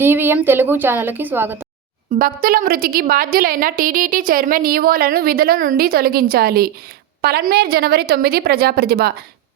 DVM Telugu ఛానల్కి స్వాగతం. భక్తుల మృతికి బాధ్యులైన టీటీడీ చైర్మన్ ఈవోలను విధుల నుండి తొలగించాలి. పలన్నేరు జనవరి 9 ప్రజాప్రతిభ.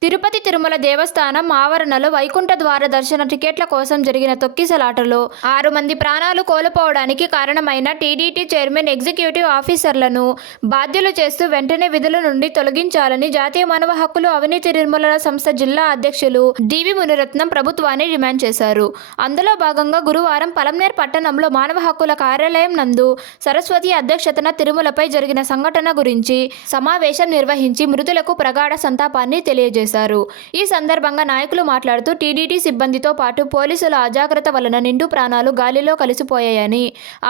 తిరుపతి తిరుమల దేవస్థానం ఆవరణలో వైకుంఠ ద్వార దర్శన టికెట్ల కోసం జరిగిన తొక్కిసలాటలో 6 మంది ప్రాణాలు కోల్పోవడానికి కారణమైన టీటీడీ చైర్మన్, ఎగ్జిక్యూటివ్ ఆఫీసర్లను బాధ్యులు చేస్తూ వెంటనే విధుల నుండి తొలగించాలని జాతీయ మానవ హక్కులు అవినీతి నిర్మూలన సంస్థ జిల్లా అధ్యక్షులు డివి మునిరత్నం ప్రభుత్వాన్ని డిమాండ్ చేశారు. అందులో భాగంగా గురువారం పలన్నేరు పట్టణంలో మానవ హక్కుల కార్యాలయం నందు సరస్వతి అధ్యక్షతన తిరుమలపై జరిగిన సంఘటన గురించి సమావేశం నిర్వహించి మృతులకు ప్రగాఢ సంతాపాన్ని తెలియజేశారు. ఈ సందర్భంగా నాయకులు మాట్లాడుతూ టీటీడీ సిబ్బందితో పాటు పోలీసుల అజాగ్రత్త వలన నిండు ప్రాణాలు గాలిలో కలిసిపోయాయని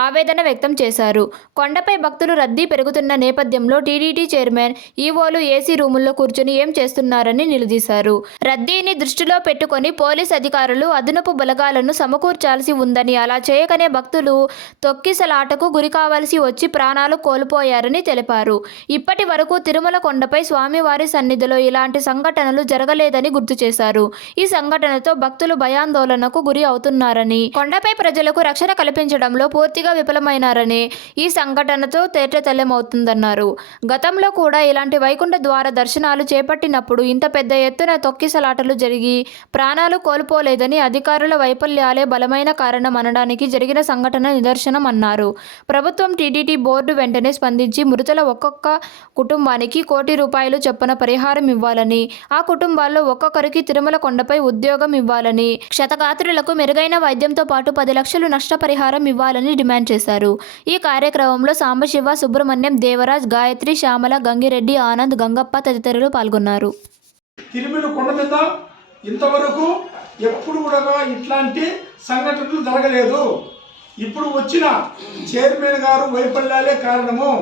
ఆవేదన వ్యక్తం చేశారు. కొండపై భక్తులు రద్దీ పెరుగుతున్న నేపథ్యంలో టీటీడీ చైర్మన్, ఈవోలు ఏసీ రూముల్లో కూర్చుని ఏం చేస్తున్నారని నిలదీశారు. రద్దీని దృష్టిలో పెట్టుకొని పోలీస్ అధికారులు అదనపు బలగాలను సమకూర్చాల్సి ఉందని, అలా చేయకనే భక్తులు తొక్కిసలాటకు గురికావాల్సి వచ్చి ప్రాణాలు కోల్పోయారని తెలిపారు. ఇప్పటి వరకు తిరుమల కొండపై స్వామివారి సన్నిధిలో ఇలాంటి సంఘటనలు జరగలేదని గుర్తు చేశారు. ఈ సంఘటనతో భక్తులు భయాందోళనకు గురి అవుతున్నారని, కొండపై ప్రజలకు రక్షణ కల్పించడంలో పూర్తిగా విఫలమైనారని ఈ సంఘటనతో తేటతెల్లమవుతుందన్నారు. గతంలో కూడా ఇలాంటి వైకుంఠ ద్వార దర్శనాలు చేపట్టినప్పుడు ఇంత పెద్ద ఎత్తున తొక్కిసలాటలు జరిగి ప్రాణాలు కోల్పోలేదని, అధికారుల వైఫల్యాలే బలమైన కారణం అనడానికి జరిగిన సంఘటన నిదర్శనం అన్నారు. ప్రభుత్వం, టీటీడీ బోర్డు వెంటనే స్పందించి మృతుల ఒక్కొక్క కుటుంబానికి ₹1,00,00,000 చొప్పున పరిహారం ఇవ్వాలని, ఆ కుటుంబాల్లో ఒక్కొక్కరికి తిరుమల కొండపై ఉద్యోగం ఇవ్వాలని, క్షతగాత్రులకు మెరుగైన వైద్యంతో పాటు 10 లక్షలు నష్టపరిహారం ఇవ్వాలని డిమాండ్ చేశారు. ఈ కార్యక్రమంలో సాంబశివ, సుబ్రహ్మణ్యం, దేవరాజ్, గాయత్రి, శ్యామల, గంగిరెడ్డి, ఆనంద్, గంగప్ప తదితరులు పాల్గొన్నారు. తిరుమల కొండ మీద ఇంతవరకు ఎప్పుడు కూడా ఇట్లాంటి సంఘటనలు జరగలేదు. ఇప్పుడు వచ్చిన చైర్మన్ గారు వైఫల్యాలే కారణము,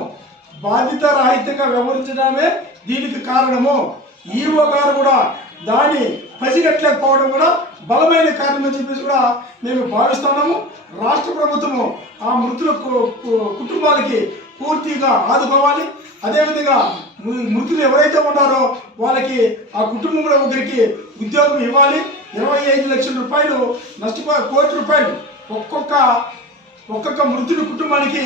బాధ్యత రాహిత్యంగా వ్యవహరించడమే దీనికి కారణము. ఈవో గారు కూడా దాన్ని పసిగట్టలేకపోవడం కూడా బలమైన కారణం అని చెప్పేసి కూడా మేము భావిస్తున్నాము. రాష్ట్ర ప్రభుత్వము ఆ మృతుల కుటుంబాలకి పూర్తిగా ఆదుకోవాలి. అదేవిధంగా మృతులు ఎవరైతే ఉన్నారో వాళ్ళకి ఆ కుటుంబం కూడా ఒకరికి ఉద్యోగం ఇవ్వాలి. 25 లక్షల రూపాయలు ₹1,00,00,000 ఒక్కొక్క మృతుడి కుటుంబానికి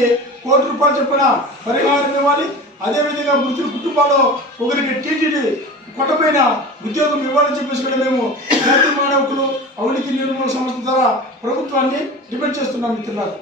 ₹1,00,00,000 చొప్పున పరిహారం ఇవ్వాలి. అదేవిధంగా మృతుడి కుటుంబాల్లో ఒకరికి టీటీడీ కొండపైన ఉద్యోగం ఇవ్వాలని చెప్పేసి కూడా మేము జాతీయ మానవ హక్కులు అవినీతి నిర్మూలన సంస్థ ద్వారా ప్రభుత్వాన్ని డిమాండ్ చేస్తున్నాం. మిత్రులారా.